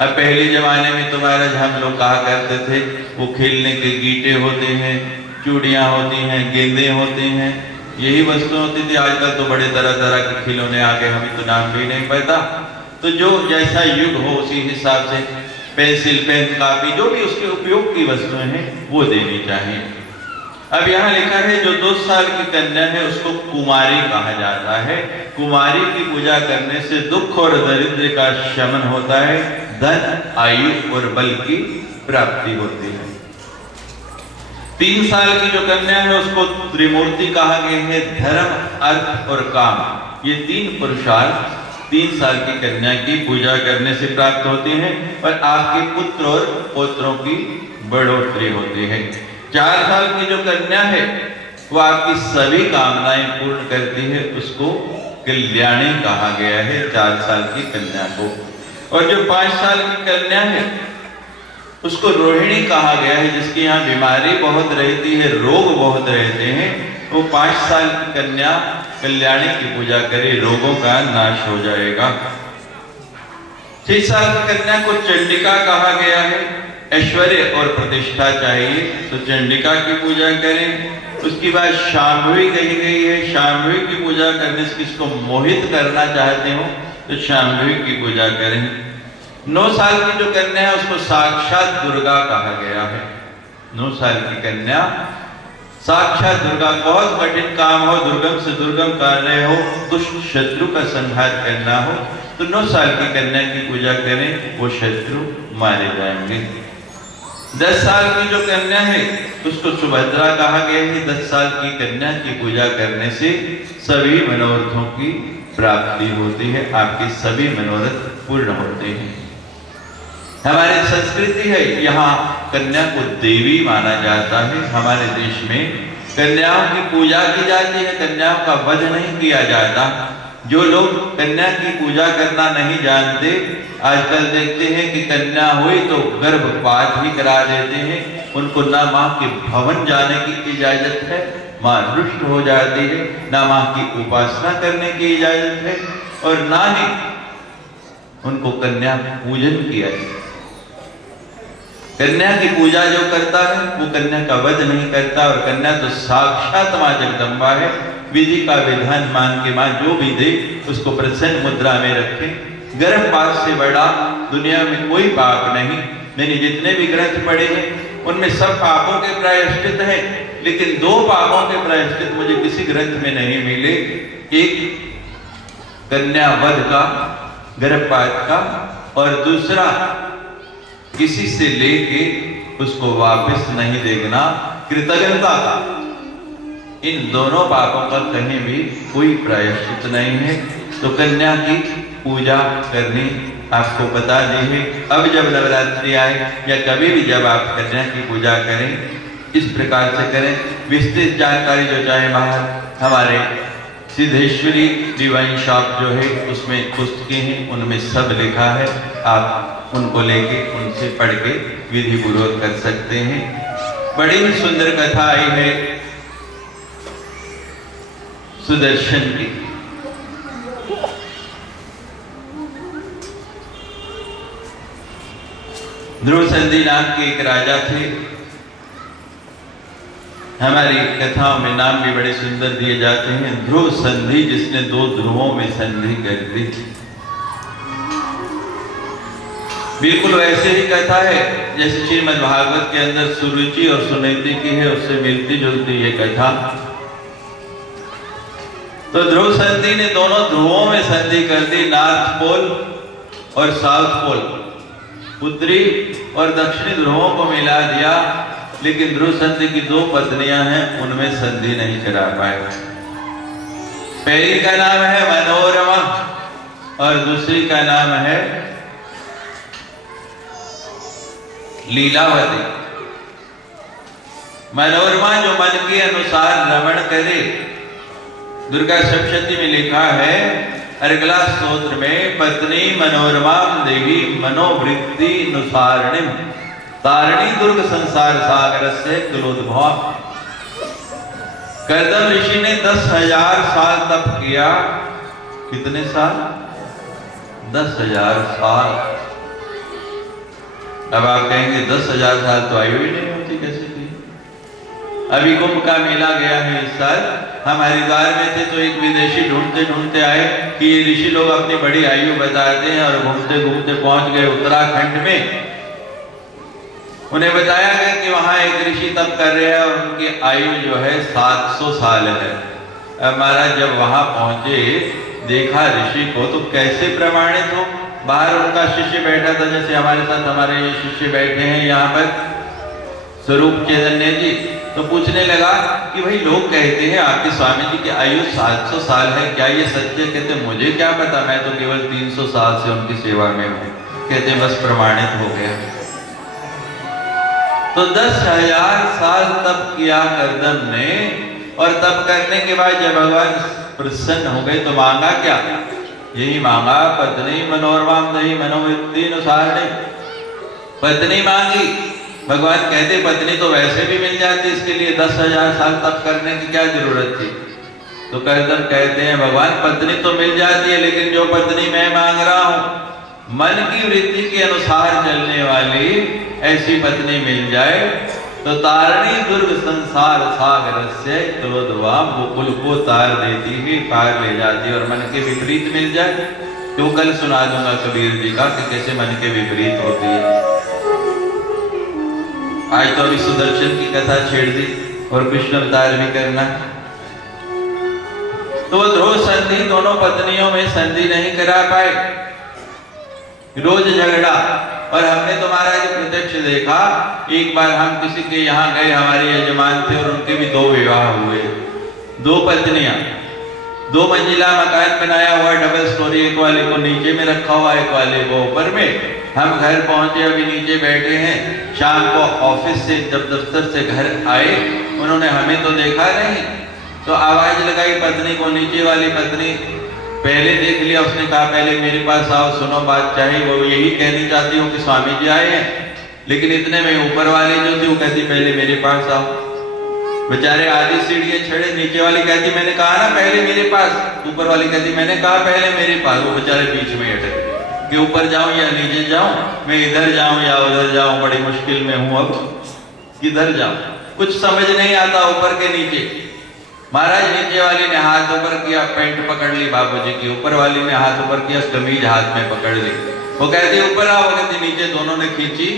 अब पहले जमाने में तो महाराज हम लोग कहा करते थे, वो खेलने के गीटे होते हैं, चूड़ियां होती हैं, गेंदे होते हैं, यही वस्तु होती थी। आजकल तो बड़े तरह तरह के खिलौने आ गए, हमें तो नाम भी नहीं पता। तो जो जैसा युग हो उसी हिसाब से पेंसिल, पेन, कापी, जो भी उसके उपयोग की वस्तुएं हैं वो देनी चाहिए। अब यहाँ लिखा है जो 2 साल की कन्या है उसको कुमारी कहा जाता है। कुमारी की पूजा करने से दुख और दरिद्र का शमन होता है, धन, आयु और बल की प्राप्ति होती है। 3 साल की जो कन्या है उसको त्रिमूर्ति कहा गया है, धर्म, अर्थ और काम। ये 3 पुरुषार्थ 3 साल की कन्या की पूजा करने से प्राप्त होते हैं और आपके पुत्र और पौत्रों की बढ़ोतरी होती है। 4 साल की जो कन्या है वो आपकी सभी कामनाएं पूर्ण करती है, उसको कल्याणी कहा गया है 4 साल की कन्या को। और जो 5 साल की कन्या है उसको रोहिणी कहा गया है, जिसके यहाँ बीमारी बहुत रहती है, रोग बहुत रहते हैं। वो 5 साल की कन्या कल्याणी की पूजा करे, रोगों का नाश हो जाएगा। 6 साल की कन्या को चंडिका कहा गया है, ऐश्वर्य और प्रतिष्ठा चाहिए तो चंडिका की पूजा करें। उसके बाद शांभवी कही गई है, शांभवी की पूजा करने से किसको मोहित करना चाहते हो तो शांभवी की पूजा करें। 9 साल की जो कन्या है उसको साक्षात दुर्गा कहा गया है। 9 साल की कन्या साक्षात दुर्गा, बहुत कठिन काम हो, दुर्गम से दुर्गम कार्य हो, दुष्ट शत्रु का संहार करना हो तो 9 साल की कन्या की पूजा करें, वो शत्रु मारे जाएंगे। 10 साल की जो कन्या है उसको सुभद्रा कहा गया है। 10 साल की कन्या की पूजा करने से सभी मनोरथों की प्राप्ति होती है, आपके सभी मनोरथ पूर्ण होते हैं। हमारी संस्कृति है, यहाँ कन्या को देवी माना जाता है। हमारे देश में कन्याओं की पूजा की जाती है, कन्याओं का वध नहीं किया जाता। जो लोग कन्या की पूजा करना नहीं जानते, आजकल देखते हैं कि कन्या हुई तो गर्भपात ही करा देते हैं, उनको ना माँ के भवन जाने की इजाजत है, माँ रुष्ट हो जाती है, ना माँ की उपासना करने की इजाजत है और ना ही उनको कन्या पूजन किया जाए। कन्या की पूजा जो करता है वो कन्या का वध नहीं करता, और कन्या तो साक्षात माँ जगदम्बा है। विधि का विधान मान के माँ जो भी दे उसको प्रसन्न मुद्रा में रखे। गर्भपात से बड़ा दुनिया में कोई पाप नहीं। मैंने जितने भी ग्रंथ पढ़े हैं उनमें सब पापों के प्रायश्चित हैं, लेकिन 2 पापों के प्रायश्चित मुझे किसी ग्रंथ में नहीं मिले। एक कन्या वध का, गर्भपात का, और दूसरा किसी से लेके उसको वापस नहीं देखना, कृतज्ञता का। इन दोनों पापों का कहीं भी कोई प्रायश्चित नहीं है। तो कन्या की पूजा करनी आपको बता दी है। अब जब नवरात्रि आए या कभी भी जब आप कन्या की पूजा करें, इस प्रकार से करें। विस्तृत जानकारी जो चाहे बाहर हमारे सिद्धेश्वरी डिवाइन शॉप जो है उसमें पुस्तकें हैं, उनमें सब लिखा है। आप उनको लेके उनसे पढ़ के विधि पूर्वक कर सकते हैं। बड़ी ही सुंदर कथा आई है सुदर्शन की। ध्रुव संधि नाम के एक राजा थे। हमारी कथाओं में नाम भी बड़े सुंदर दिए जाते हैं। ध्रुव संधि, जिसने 2 ध्रुवों में संधि कर दी। बिल्कुल वैसे ही कथा है जैसे श्रीमद् भागवत के अंदर सुरुचि और सुनीति की है, उससे मिलती जुलती ये कथा। तो ध्रुव संधि ने दोनों ध्रुवों में संधि कर दी, नॉर्थ पोल और साउथ पोल, उत्तरी और दक्षिणी ध्रुवों को मिला दिया। लेकिन ध्रुव संधि की 2 पत्नियां हैं, उनमें संधि नहीं करा पाए। पहली का नाम है मनोरमा और दूसरी का नाम है लीलावती। मनोरमा जो मन के अनुसार रमण करे, दुर्गा सप्तशती में लिखा है अर्गला स्तोत्र में, पत्नी मनोरमा देवी मनोवृत्ति नुसारणिम तारिणी दुर्ग संसार सागर से कुलोद्भव। कर्दम ऋषि ने 10,000 साल तप किया। कितने साल? 10,000 साल। अब आप कहेंगे 10,000 साल तो आयु ही नहीं होती, कैसे थी? अभी कुंभ का मेला गया है इस साल। हम हरिद्वार में थे तो एक विदेशी ढूंढते ढूंढते आए कि ये ऋषि लोग अपनी बड़ी आयु बताते हैं, और घूमते घूमते पहुंच गए उत्तराखंड में। उन्हें बताया गया कि वहां एक ऋषि तप कर रहे हैं और उनकी आयु जो है 700 साल है। अब महाराज जब वहां पहुंचे, देखा ऋषि को, तो कैसे प्रमाणित हो? बाहर उनका शिष्य बैठा था, जैसे हमारे साथ हमारे ये शिष्य बैठे हैं यहाँ पर, स्वरूप चैतन्य जी। तो पूछने लगा कि भाई लोग कहते हैं आपके स्वामी जी की आयु 700 साल है, क्या ये सत्य? कहते मुझे क्या पता, मैं तो केवल 300 साल से उनकी सेवा में हूँ। कहते बस प्रमाणित हो गया। तो 10,000 साल तप किया कर्दम ने, और तब करने के बाद जब भगवान प्रसन्न हो गए तो मांगा क्या? यही मांगा, पत्नी मनोरमाम दही मनोवृत्ति अनुसार नहीं, पत्नी मांगी। भगवान कहते पत्नी तो वैसे भी मिल जाती, इसके लिए 10,000 साल तप करने की क्या जरूरत थी? तो कर्दम कहते हैं भगवान पत्नी तो मिल जाती है, लेकिन जो पत्नी मैं मांग रहा हूं मन की वृत्ति के अनुसार चलने वाली ऐसी पत्नी मिल जाए तो तारणी दुर्ग संसार सागर से क्रोधवाम गोकुल को तार देती ही पार ले जाती, और मन के विपरीत मिल जाए तो कल सुना दूंगा कबीर जी का कि कैसे मन के विपरीत होती है। आज तो अभी सुदर्शन की कथा छेड़ दी और कृष्ण अवतार भी करना। तो वो ध्रुव संधि दोनों पत्नियों में संधि नहीं करा पाए, रोज झगड़ा। और हमने तो महाराज प्रत्यक्ष देखा, एक बार हम किसी के यहाँ गए, हमारे यजमान थे और उनके भी 2 विवाह हुए, 2 पत्नियां, 2 मंजिला मकान बनाया हुआ डबल स्टोरी, एक वाले को नीचे में रखा हुआ, एक वाले को ऊपर में। हम घर पहुंचे, अभी नीचे बैठे हैं, शाम को ऑफिस से जब दफ्तर से घर आए, उन्होंने हमें तो देखा नहीं, तो आवाज लगाई पत्नी को, नीचे वाली पत्नी पहले देख लिया, उसने कहा पहले मेरे पास आओ, सुनो बात। चाहे वो यही कहनी चाहती हो कि स्वामी जी आए हैं, लेकिन इतने में ऊपर वाली जो थी वो कहती पहले मेरे पास आओ। बेचारे आधी सीढ़ियां चढ़े, नीचे वाली कहती मैंने कहा ना पहले मेरे पास, ऊपर वाली कहती मैंने कहा पहले मेरे पास। वो बेचारे बीच में अटक गए कि ऊपर जाऊं या नीचे जाऊं, मैं इधर जाऊं या उधर जाऊं, बड़ी मुश्किल में हूं, अब किधर जाऊं, कुछ समझ नहीं आता ऊपर के नीचे। महाराज नीचे वाली ने हाथ ऊपर किया, पैंट पकड़ ली बाबूजी की, ऊपर वाली ने हाथ ऊपर किया, कमीज हाथ में पकड़ ली। वो कहती ऊपर आओ, वो कहती नीचे, दोनों ने खींची।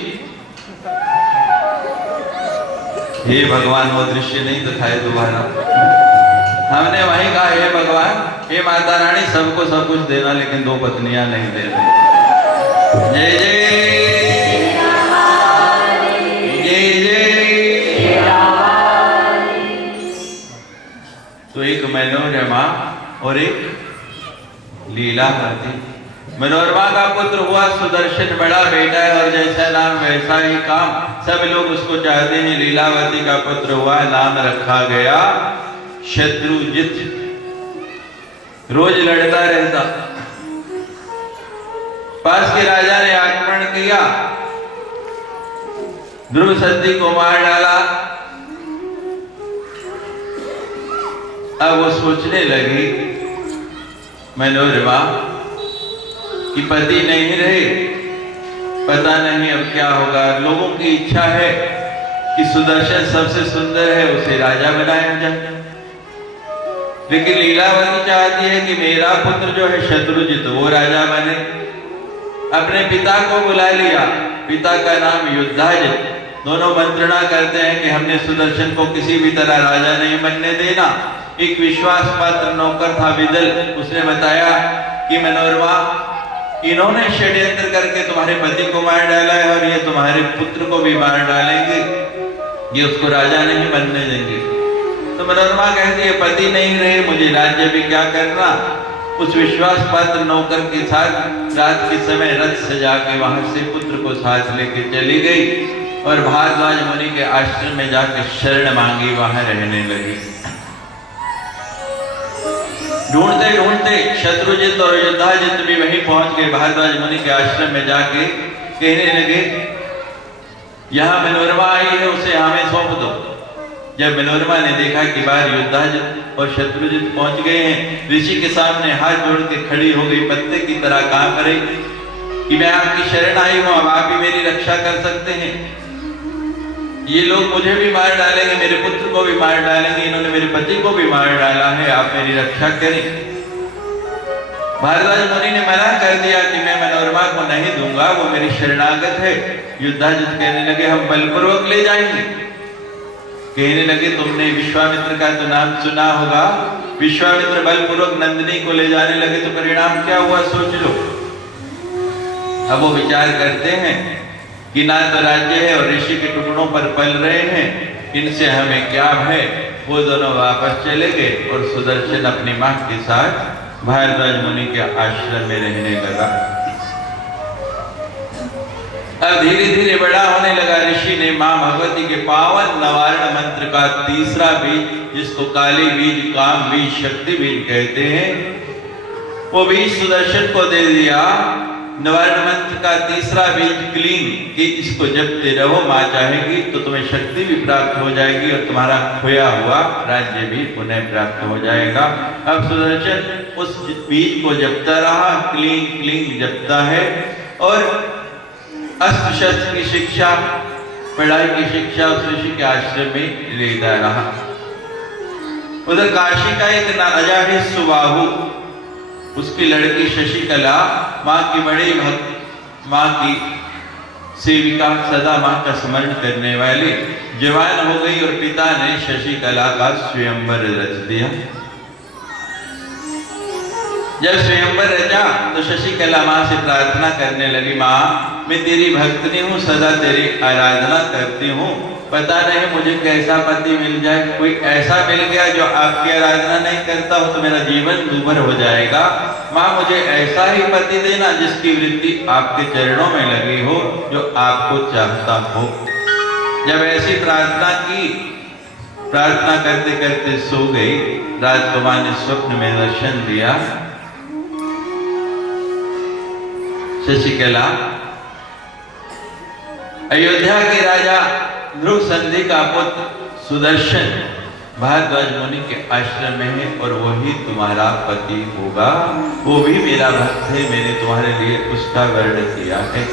हे भगवान वो दृश्य नहीं दिखाए दोबारा। हमने वहीं कहा हे भगवान, हे माता रानी, सबको सब कुछ देना लेकिन 2 पत्नियां नहीं देना। जय जय तो एक मनोरमा और एक लीलावती। मनोरमा का पुत्र हुआ सुदर्शन, बड़ा बेटा है और जैसा नाम वैसा ही काम, सब लोग उसको चाहते हैं। लीलावती का पुत्र हुआ, नाम रखा गया शत्रुजित। रोज लड़ता रहता। पास के राजा ने आक्रमण किया, ध्रुव संधि को मार डाला। अब वो सोचने लगी मनोरमा कि पति नहीं रहे, पता नहीं अब क्या होगा। लोगों की इच्छा है कि सुदर्शन सबसे सुंदर है, उसे राजा बनाया जाए, लेकिन लीलावती चाहती है कि मेरा पुत्र जो है शत्रुजित वो राजा बने। अपने पिता को बुला लिया, पिता का नाम युद्धाजित। दोनों मंत्रणा करते हैं कि हमने सुदर्शन को किसी भी तरह राजा नहीं बनने देना। एक विश्वास पात्र नौकर था विदल, उसने बताया कि मनोरमा इन्होंने षड्यंत्र करके तुम्हारे पति को मार डाला है और ये तुम्हारे पुत्र को भी मार डालेंगे, ये उसको राजा नहीं बनने देंगे। तो मनोरमा कहती है पति नहीं रहे, मुझे राज्य भी क्या करना। उस विश्वास पात्र नौकर के साथ रात के समय रथ सजा के वहां से पुत्र को साथ लेके चली गई और भारद्वाज मुनि के आश्रम में जाकर शरण मांगी, वहां रहने लगी। ढूंढते ढूंढते शत्रुजित और युद्धाजित भी वहीं पहुंच गए। भारद्वाज मुनि के आश्रम में जाके कहने लगे यहाँ मनोरमा आई है, उसे हमें सौंप दो। जब मनोरमा ने देखा कि बाहर युद्धाजित और शत्रुजित पहुंच गए हैं, ऋषि के सामने हाथ जोड़ के खड़ी हो गई, पत्ते की तरह काम करे कि मैं आपकी शरण आई हूं, अब आप ही मेरी रक्षा कर सकते हैं। ये लोग मुझे भी मार डालेंगे, मेरे पुत्र को भी मार डालेंगे, इन्होंने मेरे पति को भी मार डाला है, आप मेरी रक्षा करें। भारद्वाज मुनि ने मना कर दिया कि मैं मनोरमा को नहीं दूंगा, वो मेरी शरणागत है। युद्धाजित कहने लगे हम बलपूर्वक ले जाएंगे। कहने लगे तुमने विश्वामित्र का तो नाम सुना होगा, विश्वामित्र बलपूर्वक नंदिनी को ले जाने लगे तो परिणाम क्या हुआ सोच लो। अब वो विचार करते हैं कि ना तो राज्य है और ऋषि के टुकड़ों पर पल रहे हैं, इनसे हमें क्या है। वो दोनों वापस चले गए और सुदर्शन अपनी मां के साथ भारद्वाज मुनि के आश्रम में रहने लगा। अब धीरे धीरे बड़ा होने लगा। ऋषि ने मां भगवती के पावन नवारण मंत्र का तीसरा बीज, जिसको काली बीज, काम बीज, शक्ति बीज कहते हैं, वो बीज सुदर्शन को दे दिया। नवारण मंत्र का तीसरा बीज क्लीं, कि इसको जपते रहो, मां चाहेगी तो तुम्हें शक्ति भी प्राप्त हो जाएगी और तुम्हारा खोया हुआ राज्य भी पुनः प्राप्त हो जाएगा। अब सुदर्शन उस बीज को जपता रहा, क्लीं क्लीं जपता है और अस्त्र शस्त्र की शिक्षा, पढ़ाई की शिक्षा उस ऋषि के आश्रम में लेता रहा। उधर काशी का एक राजा है सुबाहु, उसकी लड़की शशिकला माँ की बड़ी भक्त, माँ की सेविका, सदा माँ का स्मरण करने वाली, जवान हो गई और पिता ने शशिकला का स्वयंवर रच दिया। जब स्वयंवर रचा तो शशिकला माँ से प्रार्थना करने लगी, माँ मैं तेरी भक्तनी हूँ, सदा तेरी आराधना करती हूँ, पता नहीं मुझे कैसा पति मिल जाए। कोई ऐसा मिल गया जो आपकी आराधना नहीं करता हो तो मेरा जीवन दूभर हो जाएगा। माँ मुझे ऐसा ही पति देना जिसकी वृत्ति आपके चरणों में लगी हो, जो आपको चाहता हो। जब ऐसी प्रार्थना की, प्रार्थना करते करते सो गई। राजकुमार ने स्वप्न में दर्शन दिया, शशिकला अयोध्या के राजा ध्रुव संधि का पुत्र सुदर्शन भारद्वाज मुनि के आश्रम में है और वही तुम्हारा पति होगा। वो भी मेरा भक्त है, मैंने तुम्हारे लिए उसका वर्ण किया है।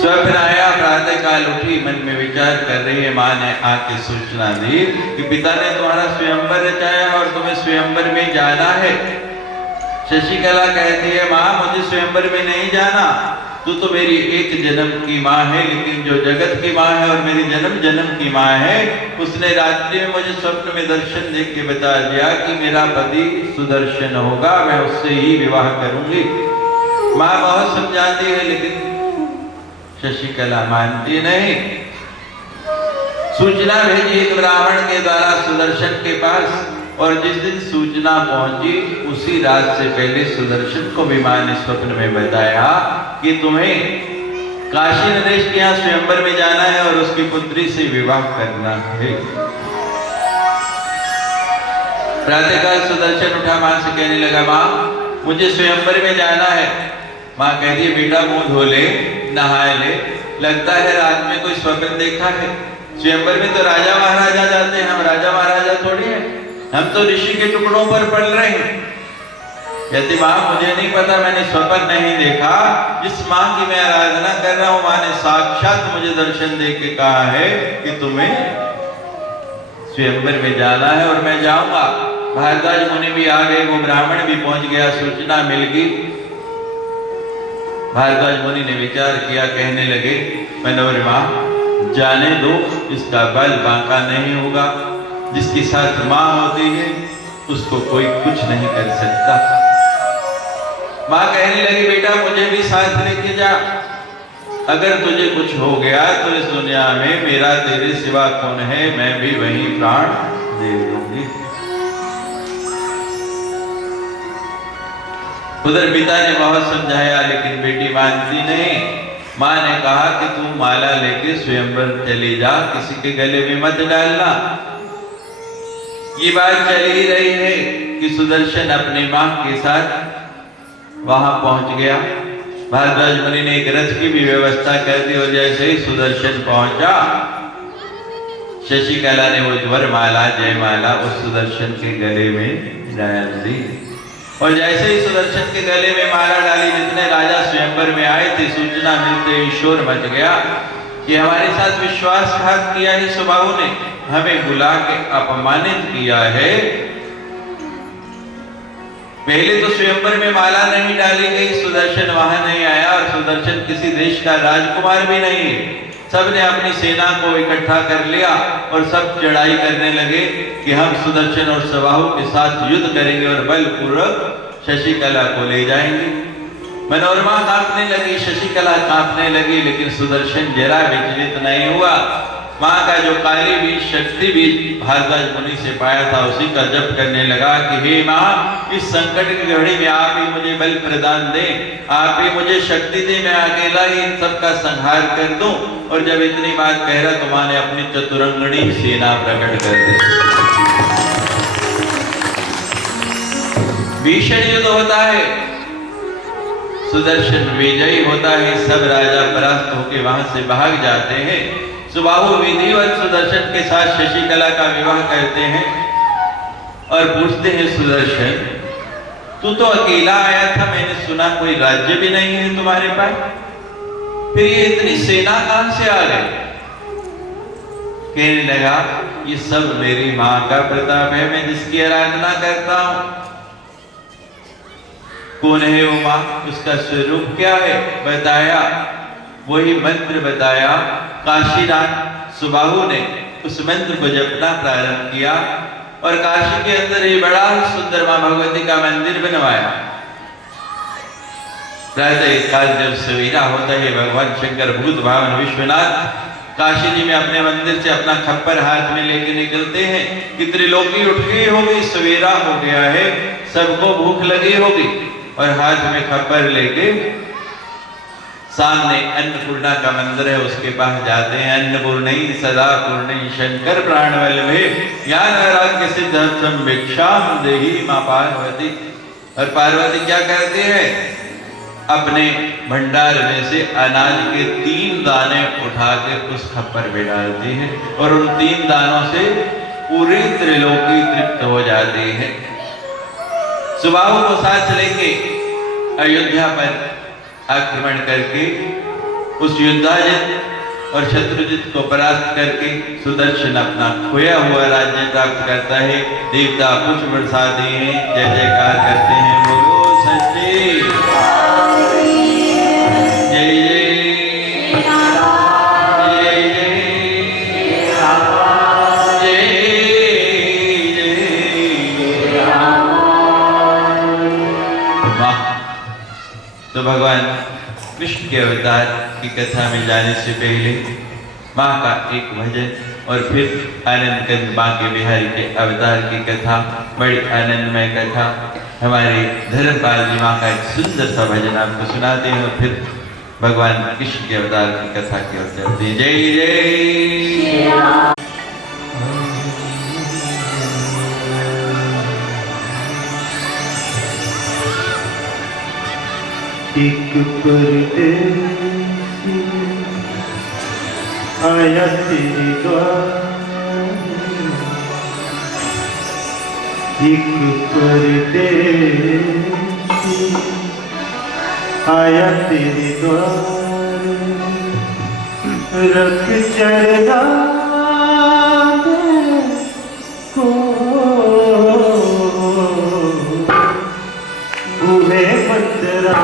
स्वप्न आया, प्रातः काल उठी, मन में विचार कर रही है। माँ ने आके सूचना दी कि पिता ने तुम्हारा स्वयंवर रचाया और तुम्हें स्वयंवर में जाना है। शशिकला कहती है, माँ मुझे स्वयंवर में नहीं जाना, तू तो मेरी एक जन्म की माँ है, लेकिन जो जगत की माँ है और मेरी जन्म जन्म की माँ है, उसने रात्रि में मुझे स्वप्न में दर्शन देख के बता दिया कि मेरा पति सुदर्शन होगा, मैं उससे ही विवाह करूंगी। माँ बहुत समझाती है लेकिन शशिकला मानती नहीं। सूचना भेजी एक ब्राह्मण के द्वारा सुदर्शन के पास, और जिस दिन सूचना पहुंची उसी रात से पहले सुदर्शन को भी मां ने स्वप्न में बताया कि तुम्हें काशी नरेश के यहाँ स्वयंवर में जाना है और उसकी पुत्री से विवाह करना है। प्रातःकाल सुदर्शन उठा, मां से कहने लगा, मां मुझे स्वयंवर में जाना है। मां कहती है, बेटा मुंह धो ले, नहा ले, लगता है रात में कोई स्वप्न देखा है। स्वयंवर में तो राजा महाराजा जाते हैं, हम राजा महाराजा थोड़ी है, हम तो ऋषि के टुकड़ों पर पल रहे हैं। कहती, माँ मुझे नहीं पता, मैंने स्वप्न नहीं देखा। जिस माँ की मैं आराधना कर रहा हूँ, माँ ने साक्षात मुझे दर्शन दे के कहा है कि तुम्हें स्वयंवर में जाना है और मैं जाऊंगा। भारद्वाज मुनि भी आ गए, वो ब्राह्मण भी पहुंच गया, सूचना मिल गई। भारद्वाज मुनि ने विचार किया, कहने लगे, मनोरमा जाने दो, इसका बल बांका नहीं होगा। जिसके साथ माँ होती है उसको कोई कुछ नहीं कर सकता। माँ कहने लगी, बेटा मुझे भी साथ लेके जा, अगर तुझे कुछ हो गया तो इस दुनिया में मेरा तेरे सिवा कौन है, मैं भी वहीं प्राण दे दूंगी। उधर पिता ने बहुत समझाया लेकिन बेटी मानती नहीं। माँ ने कहा कि तू माला लेके स्वयंवर चली जा, किसी के गले में मत डालना। ये बात चल ही रही है कि सुदर्शन अपनी मां के साथ वहां पहुंच गया। भारद्वाज मुनि ने एक रथ की भी व्यवस्था कर दी और जैसे ही सुदर्शन पहुंचा, शशिकला ने वो वरमाला, जयमाला उस सुदर्शन के गले में डाल दी। और जैसे ही सुदर्शन के गले में माला डाली, जितने राजा स्वयंवर में आए थे, सूचना मिलते ही शोर मच गया कि हमारे साथ विश्वासघात किया है सुबाहु ने, हमें बुला के अपमानित किया है। पहले तो स्वयंवर में माला नहीं डाली गई, सुदर्शन वहां नहीं आया और सुदर्शन किसी देश का राजकुमार भी नहीं है। सबने अपनी सेना को इकट्ठा कर लिया और सब चढ़ाई करने लगे कि हम सुदर्शन और सुबाहु के साथ युद्ध करेंगे और बलपूर्वक शशिकला को ले जाएंगे। मनोरमा कांपने लगी, शशिकला कांपने लगी, लेकिन सुदर्शन जरा विचलित नहीं हुआ। माँ का जो काली बीज शक्ति बीज भारद्वाज मुनि से पाया था उसी का जप करने लगा कि हे माँ, इस संकट की घड़ी में आप ही मुझे बल प्रदान दें, आप ही मुझे शक्ति दें, मैं अकेला ही इन सब का संहार कर दूं। और जब इतनी बात कह रहा तो माँ ने अपनी चतुरंगणी सेना प्रकट कर दी। भीषण युद्ध होता है, सुदर्शन विजयी होता है, सब राजा परास्त होकर वहां से भाग जाते हैं। सुबाहु विधिवत सुदर्शन के साथ शशिकला का विवाह करते हैं और पूछते हैं, सुदर्शन तू तो अकेला आया था, मैंने सुना कोई राज्य भी नहीं है तुम्हारे पास, फिर ये इतनी सेना कहां से आ गई? कहने लगा, ये सब मेरी मां का प्रताप है, मैं जिसकी आराधना करता हूं। कौन है वो मां, उसका स्वरूप क्या है? बताया, वही मंत्र बताया। काशीनाथ सुबाहु ने उस मंत्र को जपना प्रारंभ किया और काशी के अंदर ही बड़ा सुंदर मां भगवती का मंदिर बनवाया। प्रातः काल जब सवेरा होता है, भगवान शंकर भूत भावन विश्वनाथ काशी जी में अपने मंदिर से अपना खप्पर हाथ में लेके निकलते हैं कि त्रिलोकी उठ गई होगी, सवेरा हो गया है, सबको भूख लगी होगी, और हाथ में खप्पर लेके सामने अन्नपूर्णा का मंदिर है, उसके पास जाते हैं। अन्नपूर्णई सदा पूर्णई शंकर प्राणवल्लभे ज्ञान वैराग्य सिद्धार्थम भिक्षाम देहि मां पार्वती। और पार्वती क्या करती है? अपने भंडार में से अनाज के 3 दाने उठा के उस खप्पर पे डालती है और उन 3 दानों से पूरी त्रिलोकी तृप्त हो जाती है। सुबाहु को साथ लेके अयोध्या पर आक्रमण करके उस युद्धाजित और शत्रुजित को परास्त करके सुदर्शन अपना खोया हुआ राज्य प्राप्त करता है। देवता पुष्प बरसाते हैं, जय जयकार करते हैं, बोलो सच्चे जय तो भगवान कृष्ण के अवतार की कथा में जाने से पहले माँ का एक भजन और फिर आनंद कंद बांके बिहारी के अवतार की कथा, बड़ी आनंदमय कथा। हमारे धर्मपाल जी माँ का एक सुंदर सा भजन आपको सुनाते हैं और फिर भगवान कृष्ण के अवतार की कथा की ओर चलते हैं। जय जय एक परदेसी आया तेरे द्वार, एक परदेसी आया तेरे द्वार, रख चरना को हुए मंदरा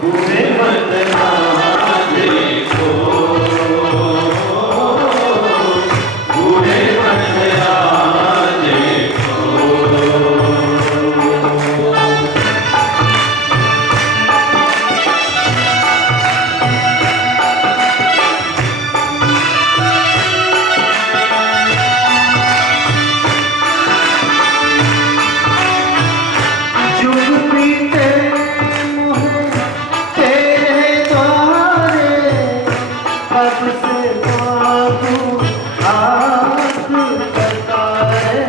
बूढ़े बंदना देखो, बूढ़े बंदना देखो। जुग बीते मोहे तेरे द्वारे, कब से मांगू हाथ बटाए।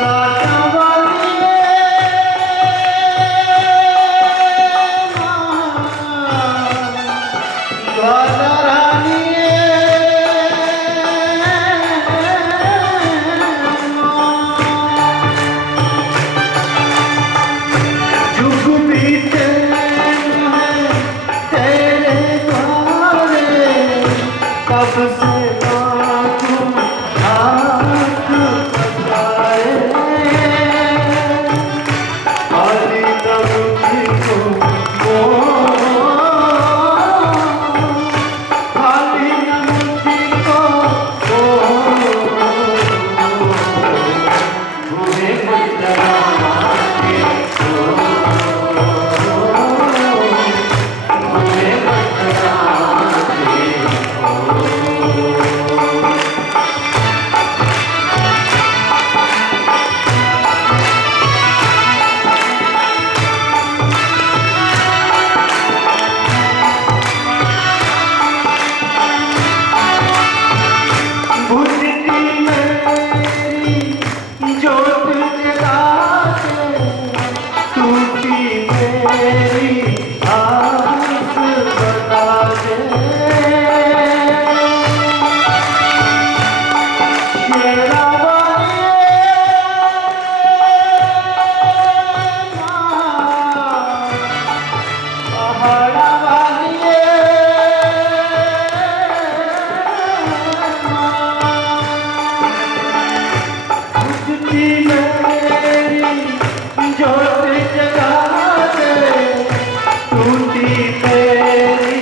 लाटा वालिए द्वारा रानिए, जुग बीते हैं तेरे द्वारे, कब से मांगू हाथ बटाए। खाली न मुझको खाली न मुझको बूढ़े बंदना देखो, बूढ़े बंदना देखो। बुझती मेरी जोत जगा दे, टूटी मेरी आस बता दे। शेरा वालिए पहाड़ा वालिए बुझती मेरी जोत जगा दे, टूटी तेरी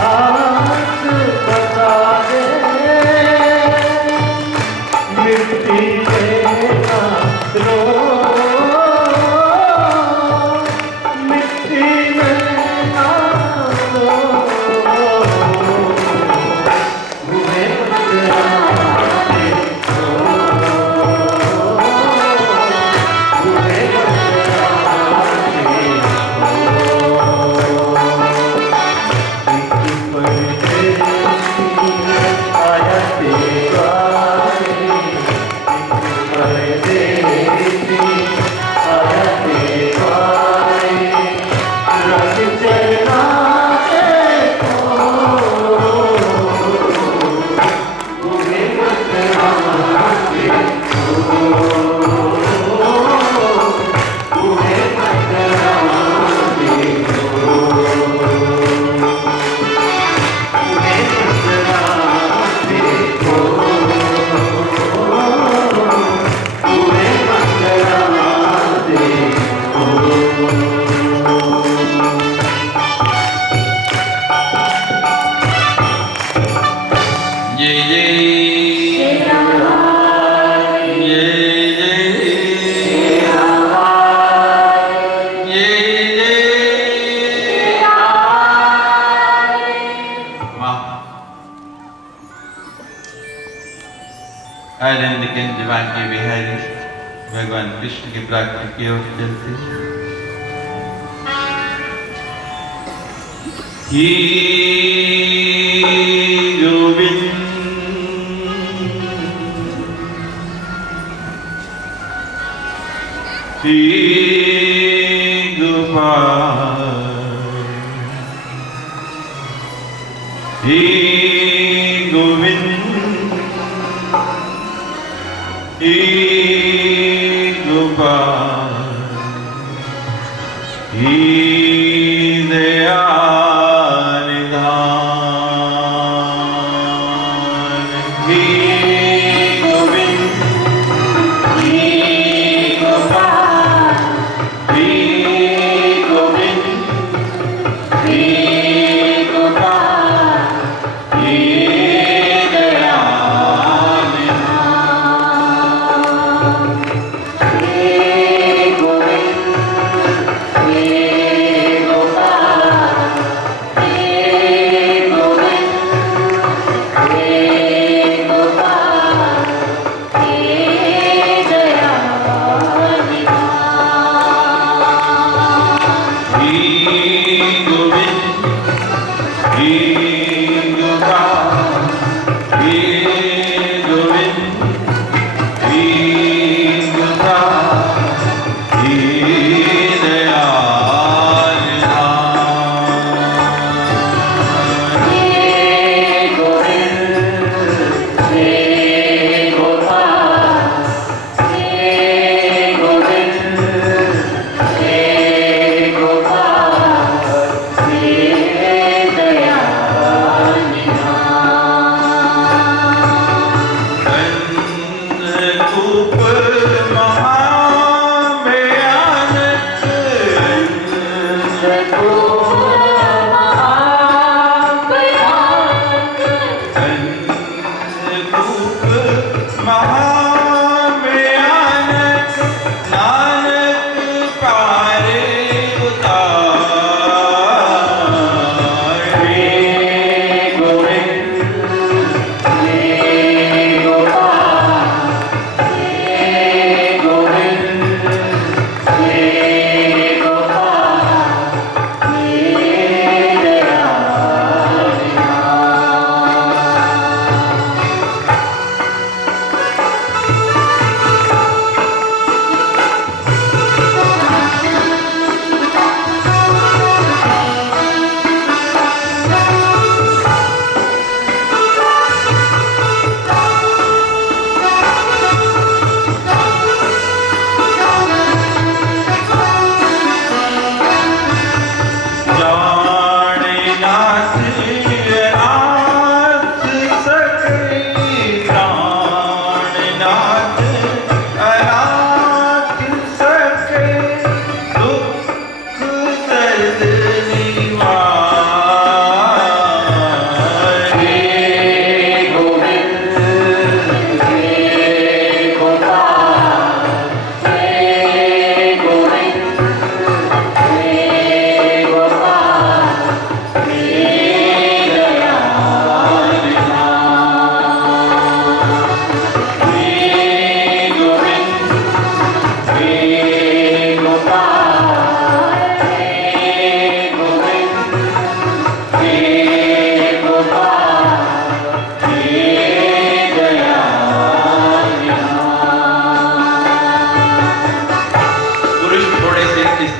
आस बता दे। मिट्टी देना रो, मिट्टी देना रो, बूढ़े बंदना देखो, बूढ़े बंदना देखो। एक परदेसी आया तेरा, एक परदेसी आया तेरा, रंग चलना देखो, बूढ़े बंदना देखो, बूढ़े बंदना देखो, बूढ़े बंदना देखो, बूढ़े बंदना देखो। जय जय जय जय वाह। आनंद के जवान के बिहारी भगवान कृष्ण की प्राप्ति की ओर चलते ही गोविंद ही गोपाल ही गोविंद ही गोपाल ही दयानिधान ही गोविंद ही गोपाल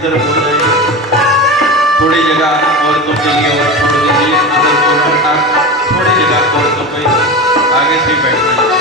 इधर हो जाइए, थोड़ी जगह औरतों के लिए और छोड़ दीजिए, इधर पूर्ण आप थोड़ी जगह औरतों को इधर आगे से बैठ जाइए।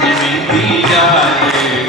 जिमें दी जाए